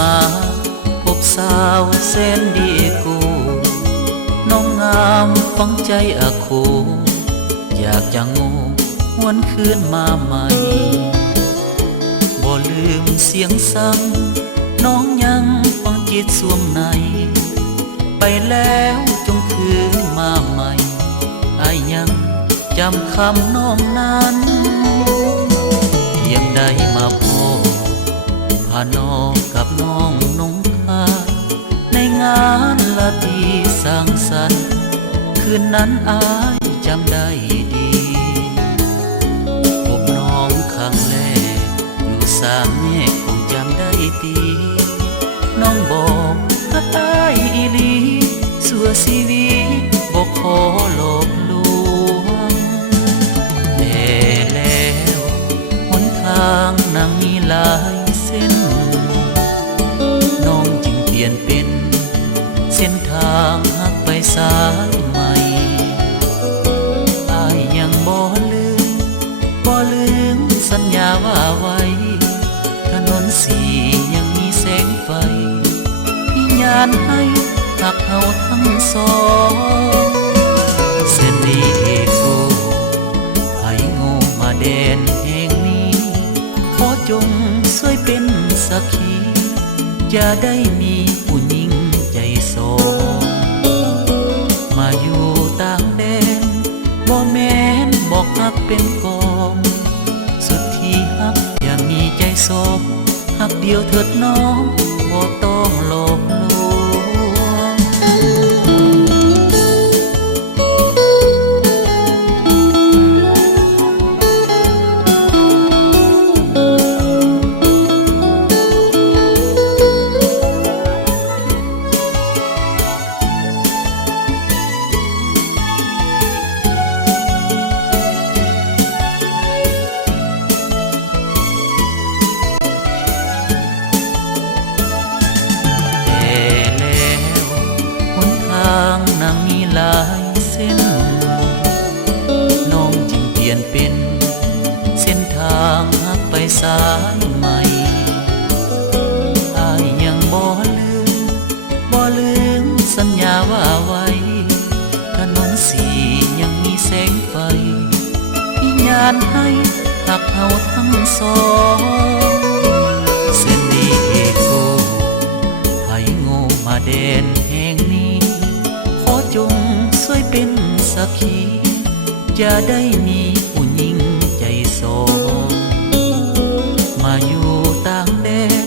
มาพบสาวแสนดีกูน้องงามฟังใจอาคูอยากจะงูหวนคืนมาใหม่บ่ลืมเสียงซ้ำน้องยังฟังจิตสวมในไปแล้วจงคืนมาใหม่อ้ายยังจำคำน้องนั้นยังได้มาพบพาน้องกับน้องนงคาในงานละตีสร้างสรรค์คืนนั้นอ้ายจำได้ดีพบน้องครั้งแรกอยู่สามแยกคงจำได้ดีน้องบอกกับอ้ายอีหลีสัวชีวิตบอกขอหลอกลวงแต่แล้วหนทางนั้นมีหลายเส้นน้องจึงเปลี่ยนเป็นเส้นทางหักไปสายใหม่อ้ายยังบ่ลืมสัญญาว่าไว้ถนนสียังมีแสงไฟที่ญาณให้หักเฮาทั้งสองเส้นนี้กูให้งูมาแดนแห่งนี้ขอจงช่วยเป็นสักขีจะได้มีผู้หญิงใจสองมาอยู่ต่างแดนบ่แม่นบอกหักเป็นกองสุดที่หักอย่ามีใจสองหักเดียวเถิดน้องบ่ต้องหลอกลวงหลายเส้นน้องจึงเปลี่ยนเป็นเส้นทางหักไปสายใหม่อ้ายยังบ่ลืมสัญญาว่าไว้ถนนสียังมีแสงไฟที่ญาณให้หักเฮาทั้งสองเส้นนี้กูให้งูมาแดนแห่งนี้ขอจงช่วยเป็นสักขีจะได้มีผู้หญิงใจสองมาอยู่ต่างแดน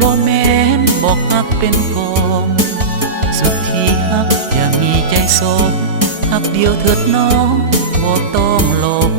บ่แม่นบอกหักเป็นกองสุดที่หักอย่ามีใจสองหักเดียวเถิดน้องบ่ต้องหลอก